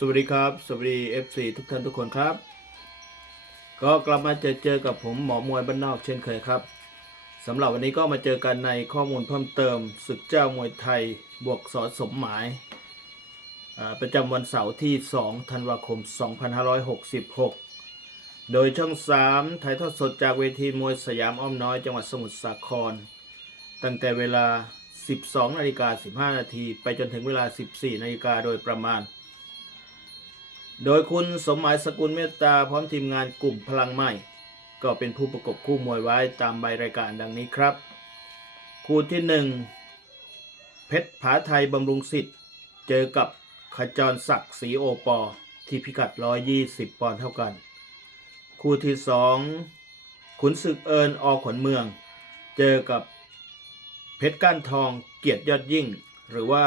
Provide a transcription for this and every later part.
สวัสดีครับ สวัสดี FC ทุกท่านทุกคนครับ ก็กลับมาเจอเจอกับผมหมอมวยบ้านนอกเช่นเคยครับสำหรับวันนี้ก็มาเจอกันในข้อมูลเพิ่มเติมศึกเจ้ามวยไทยบวกสอสมหมาย ประจำวันเสาร์ที่ 2 ธันวาคม 2566 โดยช่อง 3 ถ่ายทอดสดจากเวทีมวยสยามอ้อมน้อยจังหวัดสมุทรสาคร ตั้งแต่เวลา 12นาฬิกา15นาทีไปจนถึงเวลา 14นาฬิกาโดยประมาณ โดยคุณสมหมายสกุลเมตตาพร้อมทีมงานกลุ่มพลังใหม่ ก็เป็นผู้ประกบคู่มวยไว้ตามใบรายการดังนี้ครับ คู่ที่ 1 เพชรผาไทยบำรุงสิทธิ์ เจอกับขจรศักดิ์ศรีโอปอ ที่พิกัด 120 ปอนด์เท่ากัน คู่ที่ 2 ขุนศึกเอิญอขนเมือง เจอกับเพชรก้านทองเกียรติยอดยิ่ง หรือว่า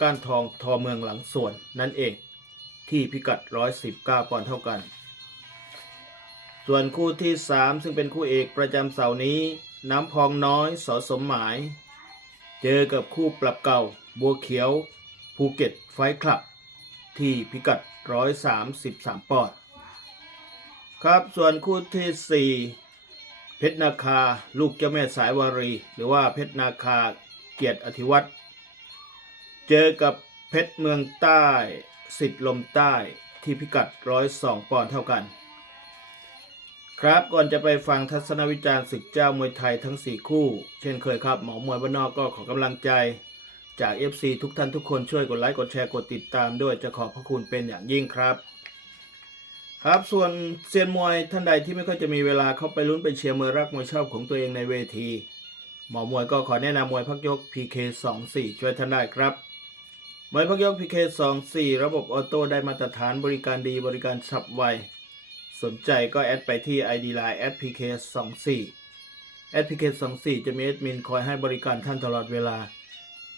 ก้านทองทอเมืองหลังสวนนั่นเอง ที่พิกัด 119 ปอนด์เท่ากัน ส่วนคู่ที่ 3 ซึ่งเป็นคู่เอกประจำเสาร์นี้ น้ำพองน้อยสอสมหมาย เจอกับคู่ปรับเก่า บัวเขียว ภูเก็ตไฟคลับ ที่พิกัด 133 ปอนด์ ครับส่วนคู่ทีสี่4 เพชรนาคา ลูกเจ้าแม่สายวารี หรือว่าเพชรนาคาเกียรติอธิวัตรเจอกับเพชรเมืองใต้ สิทธิ์ลมใต้ที่พิกัด 102 ปอนด์เท่ากัน ครับก่อนจะไปฟังทัศนวิจารณ์ศึกเจ้ามวยไทยทั้ง 4 คู่ เช่นเคยครับ หมอมวยบ้านนอกก็ขอกำลังใจ จาก FC ทุกท่านทุกคนช่วยกดไลค์กดแชร์กดติดตามด้วยจะขอบพระคุณเป็นอย่างยิ่งครับครับส่วนเซียนมวยท่านใดที่ไม่ค่อยจะมีเวลาเข้าไปลุ้นไปเชียร์มวยรักมวยชอบของตัวเองในเวที หมอมวยก็ขอแนะนำมวยพักยก PK24 ช่วยท่านได้ครับ มวยพักยก PK24 ระบบออโต้ได้มาตรฐานบริการดีบริการฉับไว สนใจก็แอดไปที่ ID Line @pk24 @pk24 จะมีแอดมินคอยให้บริการท่านตลอดเวลา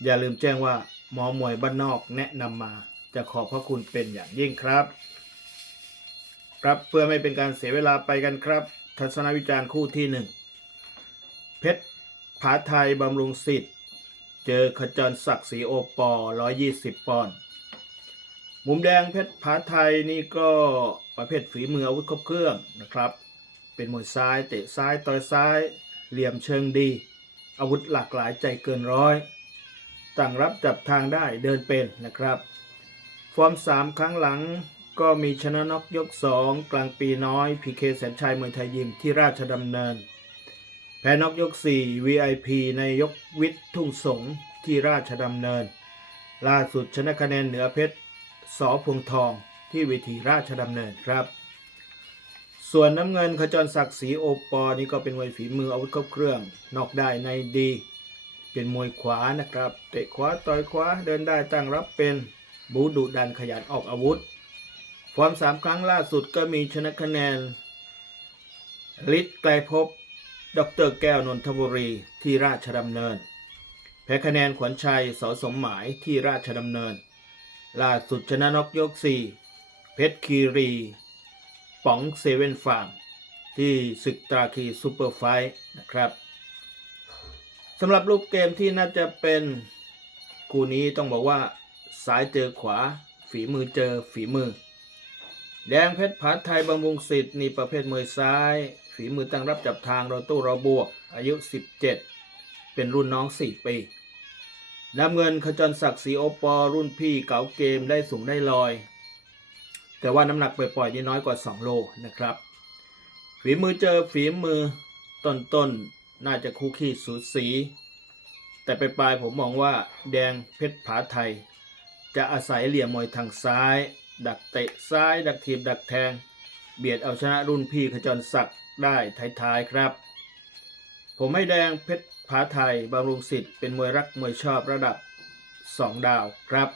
อย่าลืมแจ้งว่าหมอมวยบ้านนอกแนะนำมา จะขอบพระคุณเป็นอย่างยิ่งครับ ครับเพื่อไม่เป็นการเสียเวลาไปกันครับ ทัศนวิจารณ์คู่ที่หนึ่งเพชรผาไทยบำรุงสิทธิ์ เจอขจรศักดิ์ศรีโอปอ120ปอนด์มุมแดงเพชรผาไทยนี่ก็ประเภทฝีมืออาวุธครบเครื่องนะครับ เป็นมวยซ้ายเตะซ้ายต่อยซ้าย เหลี่ยมเชิงดี อาวุธหลากหลายใจเกินร้อย ต่างรับจับทางได้เดินเป็นนะครับ ฟอร์ม 3 ครั้งหลังก็มีชนะน็อกยก 2 กลางปีน้อยพีเคแสนชัยมวยไทยยิมที่ราชดำเนิน แพ้น็อกยก 4 VIP ในยกวิทย์ทุ่งสงที่ราชดำเนิน ล่าสุดชนะคะแนนเหนือเพชรสอพวงทองที่เวทีราชดำเนินครับ ส่วนน้ำเงินขจรศักดิ์ศรีโอปอนี่ก็เป็นมวยฝีมืออาวุธครบเครื่องนอกได้ในดี เป็นมวยขวานะครับเตะขวาต่อยขวาเดินได้ตั้งรับเป็นบูดุดันขยันออกอาวุธฟอร์มสามครั้งล่าสุดก็มีชนะคะแนนฤทธิ์ไกลภพ ดรแก้วนนทบุรีที่ราชดำเนิน แพ้คะแนนขวัญชัยสอสมหมายที่ราชดำเนิน ล่าสุดชนะนกยก 4 เพชรคีรี ป๋องเซเว่นฟาร์มที่ศึกตราคีซูเปอร์ไฟท์นะครับสำหรับรูปเกมที่น่าจะเป็นคู่นี้ต้องบอกว่า ซ้ายเจอขวา ฝีมือเจอฝีมือ แดงเพชรผาไทยบำรุงสิทธิ์นี่ประเภทมือซ้าย ฝีมือตั้งรับจับทางเราตู้เราบวก อายุ 17 เป็นรุ่นน้อง 4 ปีน้ำเงินขจรศักดิ์ศรีโอปอรุ่นพี่เก๋าเกมได้สูงได้ลอย แต่ว่าน้ำหนักปล่อยๆนี่น้อยกว่า 2 โลนะครับ ฝีมือเจอฝีมือต้นๆน่าจะคู่ขี้สูสี แต่ไปปลายผมมองว่าแดงเพชรผาไทย จะอาศัยเหลี่ยมมวยทางซ้าย ดักเตะซ้ายดักทีบดักแทง เบียดเอาชนะรุ่นพี่ขจรศักดิ์ได้ท้ายๆครับ ผมให้แดงเพชรผาไทยบำรุงสิทธิ์เป็นมวยรักมวยชอบระดับ 2 ดาวครับ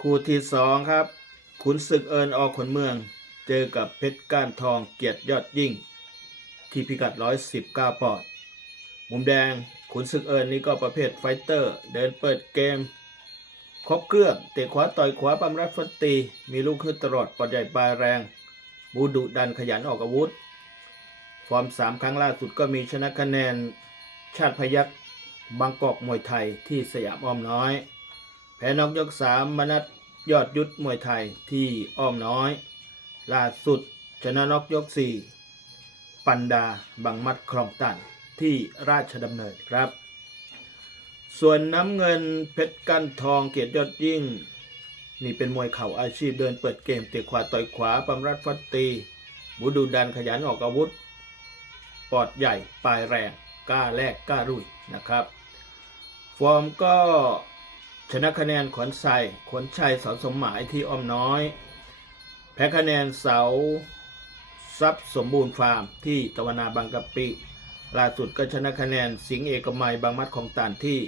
คู่ที่ 2 ครับ ขุนศึกเอิญออกขนเมือง เจอกับเพชรก้านทองเกียรติยอดยิ่ง ที่พิกัด 119ปอนด์มุมแดงขุนศึกเอิญนี่ก็ประเภทไฟเตอร์ เดินเปิดเกม ครบเครื่อง เตะขวาต่อยขวาปั๊มรัดฟันตี มีลูกขึ้นตลอดปอดใหญ่ปลายแรงบูดุดันขยันออกอาวุธ ฟอร์มสามครั้งล่าสุดก็มีชนะคะแนน ชาติพยักบางกอกมวยไทยที่สยามอ้อมน้อย แพ้นอกยกสามมนัดยอดยุทธมวยไทยที่อ้อมน้อย ล่าสุดชนะน็อกยก 4 ปันดาบังมัดคลองตันที่ราชดำเนินครับ ส่วนน้ำเงินเพชรกันทองเกียรติยอดยิ่ง นี่เป็นมวยเข่าอาชีพเดินเปิดเกมเตะขวาต่อยขวาปั๊มรัดฟัดตี บุดูดันขยันออกอาวุธ ปอดใหญ่ปลายแรงกล้าแลกกล้ารุ่ยนะครับ ฟอร์มก็ชนะคะแนนขวัญใส่ขวัญชัยสอนสมหมายที่อ้อมน้อย แพ้คะแนนเสาทรัพย์สมบูรณ์ฟาร์มที่ตะวันนาบางกะปิล่าสุดก็ชนะคะแนนสิงเอกมัยบางมัดของตานที่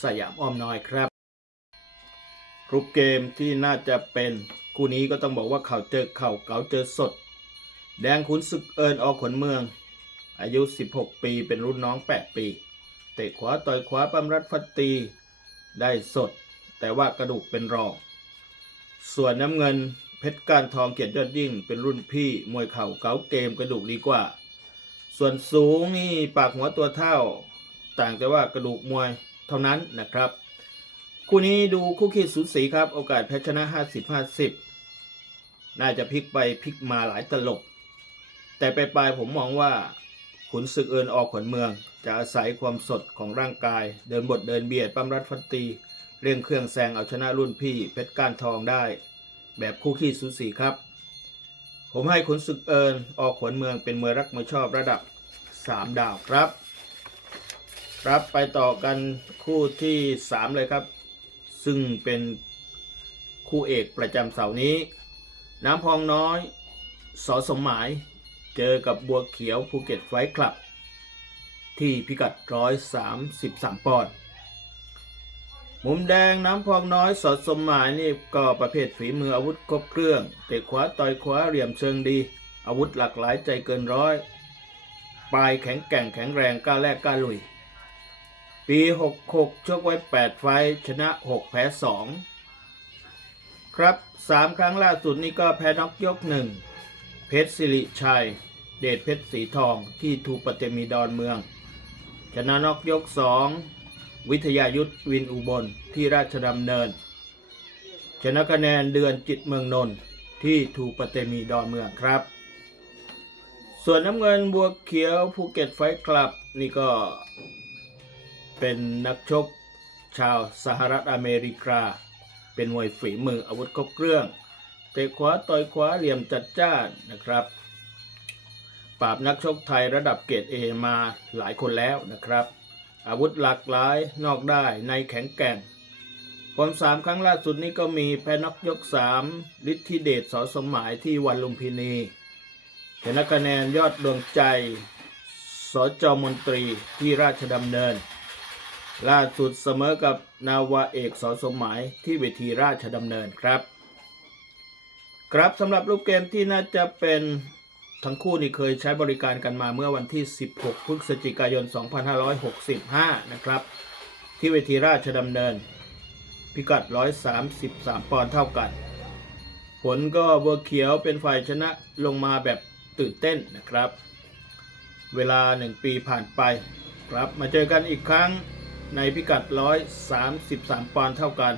สยามอ้อมน้อยครับรูปเกมที่น่าจะเป็นคู่นี้ก็ต้องบอกว่าเข่าเจอเข่าเกาเจอสด แดงขุนศึกเอิญออกขนเมือง อายุ 16 ปีเป็นรุ่นน้อง 8 ปี เตะขวาต่อยขวาปั๊มรัดฟัดตีได้สด แต่ว่ากระดูกเป็นรอง ส่วนน้ำเงินเพชรการทองเกียรติยอดยิ่ง เป็นรุ่นพี่มวยเข่าเก๋าเกมกระดูกดีกว่า ส่วนสูงนี่ปากหัวตัวเท่า ต่างแต่ว่ากระดูกมวย เท่านั้นนะครับ คู่นี้ดูคู่ขี้สูสีครับ โอกาสแพ้ชนะ 50-50 น่าจะพลิกไปพลิกมาหลายตลบ แต่ไปลายๆผมมองว่าขุนศึกเอินออกขนเมือง จะอาศัยความสดของร่างกาย เดินบทเดินเบียดปั้มรัดฟันตี เร่งเครื่องแซงเอาชนะรุ่นพี่เพชรก้านทองได้ แบบคู่ขี้สูสีครับ ผมให้ขุนศึกเอินออกขนเมืองเป็นมวยรักมวยชอบระดับ 3 ดาวครับ ครับไปต่อกันคู่ที่ 3 เลยครับ ซึ่งเป็นคู่เอกประจำเสาร์นี้ น้ำพองน้อยสอสมหมาย เจอกับบัวเขียวภูเก็ตไฟคลับ ที่พิกัด 133 ปอนด์มุมแดงน้ำพองน้อยสอดสมหมายนี่ก็ประเภทฝีมืออาวุธครบเครื่อง เตะขวาต่อยขวาเหลี่ยมเชิงดี อาวุธหลากหลายใจเกินร้อยปลายแข็งแกร่งแข็งแรงกล้าแลกกล้าลุย ปี 66 ชกไว้ 8 ไฟชนะ 6 แพ้ 2 ครับ 3 ครั้งล่าสุดนี่ก็แพ้น็อกยก 1 เพชรสิริชัย เดชเพชรสีทองที่ทูปเตมีดอนเมือง ชนะน็อกยก 2 วิทยายุทธวินอุบลที่ราชดำเนิน ชนะคะแนนเดือนจิตเมืองนนท์ที่ทูปเตมีดอนเมืองครับ ส่วนน้ำเงินบัวเขียวภูเก็ตไฟคลับนี่ก็ เป็นนักชกชาวสหรัฐอเมริกา เป็นมวยฝีมืออาวุธครบเครื่อง เตะขวาต่อยขวาเหลี่ยมจัดจ้านนะครับ ปราบนักชกไทยระดับเกรดเอมาหลายคนแล้วนะครับ อาวุธหลากหลายนอกได้ในแข็งแกร่งความสามครั้งล่าสุดนี้ก็มีแพ้น็อกยกสามฤทธิเดชสอสมหมายที่วันลุมพินีชนะคะแนนยอดดวงใจ สจมนตรีที่ราชดำเนิน ล่าสุดเสมอกับนาวาเอกสอสมหมายที่เวทีราชดำเนินครับ ครับสำหรับรูปเกมที่น่าจะเป็นทั้งคู่นี่เคยใช้บริการกันมาเมื่อวันที่ 16 พฤศจิกายน 2565 นะครับ ที่เวทีราชดำเนิน พิกัด 133 ปอนด์เท่ากัน ผลก็เบัวเขียวเป็นฝ่ายชนะลงมาแบบตื่นเต้นนะครับ เวลา 1 ปีผ่านไปครับมาเจอกันอีกครั้ง ในพิกัด 133 ปอนด์เท่ากัน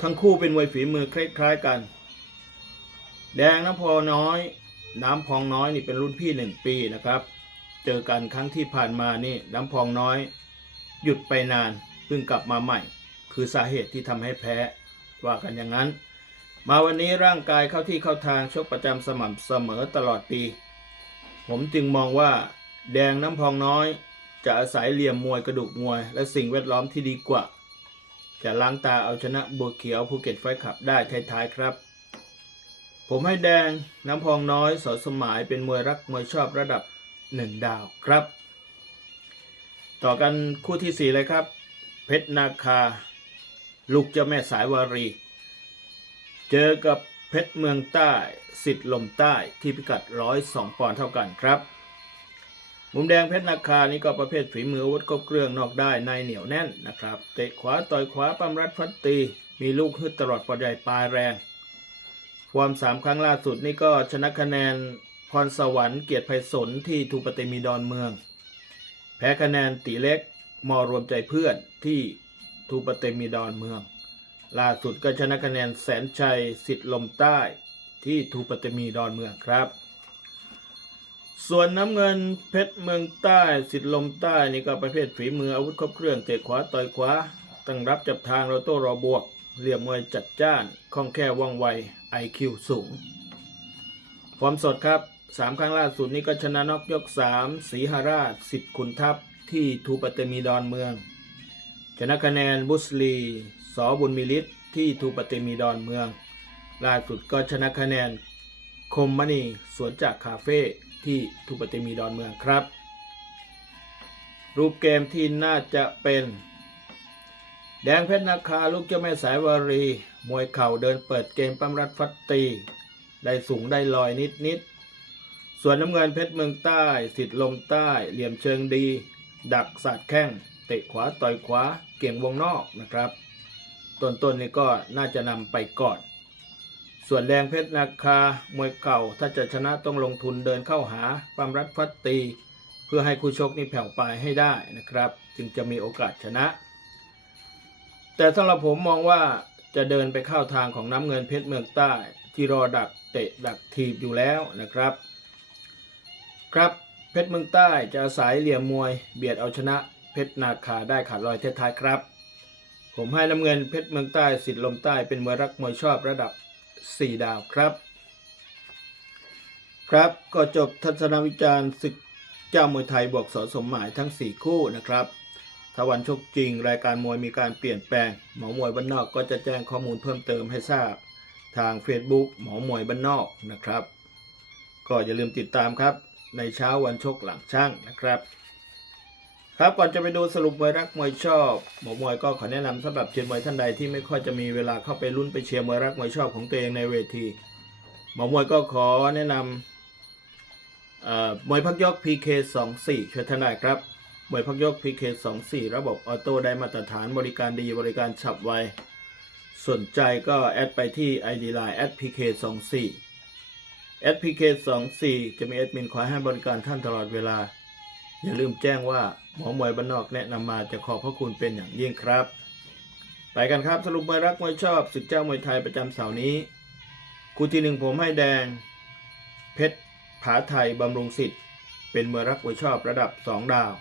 ทั้งคู่เป็นมวยฝีมือคล้ายๆกัน แดงน้ำพอน้อย น้ำพองน้อยนี่เป็นรุ่นพี่หนึ่งปีนะครับ เจอกันครั้งที่ผ่านมานี่น้ำพองน้อย หยุดไปนานเพิ่งกลับมาใหม่ คือสาเหตุที่ทำให้แพ้ว่ากันอย่างนั้น มาวันนี้ร่างกายเข้าที่เข้าทางชกประจำสม่ำเสมอตลอดปี ผมจึงมองว่า แดงน้ำพองน้อย จะอาศัยเหลี่ยมมวยกระดูกมวย และสิ่งแวดล้อมที่ดีกว่า จะล้างตาเอาชนะบัวเขียวภูเก็ตไฟท์คลับได้ท้ายๆครับ ผมให้แดงน้ำพองน้อยสอสมหมายเป็นมวยรักมวยชอบระดับหนึ่งดาวครับ ต่อกันคู่ที่สี่เลยครับ เพชรนาคา ลูกเจ้าแม่สายวารี เจอกับเพชรเมืองใต้สิทธิ์ลมใต้ที่พิกัดร้อยสองปอนด์เท่ากันครับ มุมแดงเพชรนาคานี่ก็ประเภทฝีมือวุธครบเครื่องนอกได้ในเหนียวแน่นนะครับ เตะขวาต่อยขวาปั้มรัดฟัดตี มีลูกฮึดตลอดปอดใหญ่ปลายแรงความสามครั้งล่าสุดนี่ก็ชนะคะแนนพรสวรรค์เกียรติไพศาลที่ทูปเตมีดอนเมือง แพ้คะแนนตีเล็กมอรวมใจเพื่อนที่ทูปเตมีดอนเมือง ล่าสุดก็ชนะคะแนนแสนชัยสิทธิ์ลมใต้ที่ทูปตมีดอนเมืองครับ ส่วนน้ำเงินเพชรเมืองใต้สิทธิ์ลมใต้นี่ก็ประเภทฝีมืออาวุธครบเครื่องเตะขวาต่อยขวาตั้งรับจับทางโรโต้รอบวกเหลี่ยมมวยจัดจ้านคล่องแคล่วว่องไวไอคิวสูงความสดครับสามครั้งล่าสุดนี้ก็ชนะนอกยกสามสีหราชสิทธิ์ขุนทัพที่ทูปเตมีดอนเมือง ชนะคะแนนบุสลีสอบุญมิลิตที่ทูปเตมีดอนเมือง ล่าสุดก็ชนะคะแนนคมมณีสวนจากคาเฟ่ ที่ทูปตมีดอนเมืองครับ รูปเกมที่น่าจะเป็น แดงเพชรนาคาลูกเจ้าแม่สายวารี มวยเข่าเดินเปิดเกมปั้มรัดฟัดตี ได้สูงได้ลอยนิดนิดๆส่วนน้ำเงินเพชรเมืองใต้สิทธิ์ลมใต้ เหลี่ยมเชิงดี ดักสาดแข้ง เตะขวาต่อยขวา เก่งวงนอกนะครับ ต้นๆนนี้ก็น่าจะนำไปก่อน ส่วนแดงเพชรนาคามวยเก่าถ้าจะชนะต้องลงทุนเดินเข้าหาปั้มรัดฟัดตี เพื่อให้คู่ชกนี่แผ่วปลายให้ได้นะครับ จึงจะมีโอกาสชนะ แต่สำหรับผมมองว่าจะเดินไปเข้าทางของน้ำเงินเพชรเมืองใต้ ที่รอดักเตะดักทีบอยู่แล้วนะครับ ครับเพชรเมืองใต้จะอาศัยเหลี่ยมมวยเบียดเอาชนะเพชรนาคาได้ขาดลอยท้ายครับ ผมให้น้ำเงินเพชรเมืองใต้สิทธิ์ลมใต้เป็นมวยรักมวยชอบระดับ 4 ดาวครับ ครับก็จบทัศนวิจารณ์ศึกเจ้ามวยไทยบวกสอสมหมายทั้ง 4 คู่นะครับถ้าวันชกจริงรายการมวยมีการเปลี่ยนแปลง หมอมวยบ้านนอกก็จะแจ้งข้อมูลเพิ่มเติมให้ทราบ ทาง Facebook หมอมวยบ้านนอกนะครับ ก็อย่าลืมติดตามครับ ในเช้าวันชกหลังช่างนะครับ ครับก่อนจะไปดูสรุปมวยรักมวยชอบหมอมวยก็ขอแนะนำสำหรับเชียร์มวยท่านใดที่ไม่ค่อยจะมีเวลาเข้าไปลุ้นไปเชียร์มวยรักมวยชอบของตัวเองในเวทีหมอมวยก็ขอแนะนำมวยพักยก PK 2 4 ช่วยท่านได้ครับมวยพักยก PK 2 4 ระบบออโต้ได้มาตรฐานบริการดีบริการฉับไว สนใจก็แอดไปที่ ID Line @pk 2 4 @pk 2 4 จะมีแอดมินคอยให้บริการท่านตลอดเวลา อย่าลืมแจ้งว่าหมอมวยบ้านนอกแนะนำมาจะขอบพระคุณเป็นอย่างยิ่งครับ ไปกันครับสรุปมวยรักมวยชอบศึกเจ้ามวยไทยประจำเสาร์นี้ คู่ที่หนึ่งผมให้แดง เพชรผาไทยบำรุงสิทธิ์ เป็นมวยรักมวยชอบระดับ 2 ดาว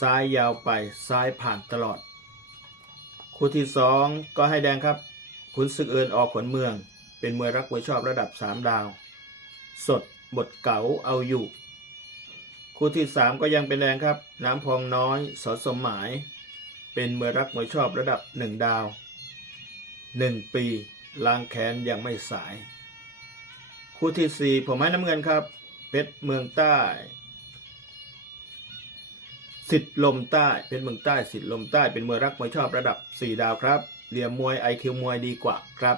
ซ้ายยาวไปซ้ายผ่านตลอด คู่ที่ 2 ก็ให้แดงครับขุนศึกเอินออกขนเมือง เป็นมวยรักมวยชอบระดับ 3 ดาว สดบทเก๋าเอาอยู่ คู่ที่ 3 ก็ยังเป็นแดงครับ น้ำพองน้อยสอสมหมาย เป็นมวยรักมวยชอบระดับ 1 ดาว 1 ปีล้างแค้นยังไม่สาย คู่ที่ 4 ผมให้น้ำเงินครับ เพชรเมืองใต้สิทธิ์ลมใต้เพชรเมืองใต้สิทธิ์ลมใต้เป็นมวยรักมวยชอบระดับ 4 ดาวครับเหลี่ยมมวยไอคิวมวยดีกว่าครับ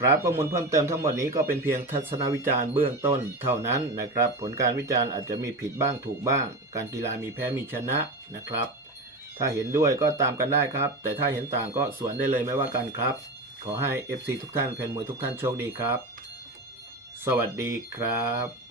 ครับข้อมูลเพิ่มเติมทั้งหมดนี้ก็เป็นเพียงทัศนวิจารณ์เบื้องต้นเท่านั้นนะครับ ผลการวิจารณ์อาจจะมีผิดบ้างถูกบ้าง การกีฬามีแพ้มีชนะนะครับ ถ้าเห็นด้วยก็ตามกันได้ครับ แต่ถ้าเห็นต่างก็สวนได้เลยไม่ว่ากันครับ ขอให้ FC ทุกท่านแฟนมวยทุกท่านโชคดีครับ สวัสดีครับ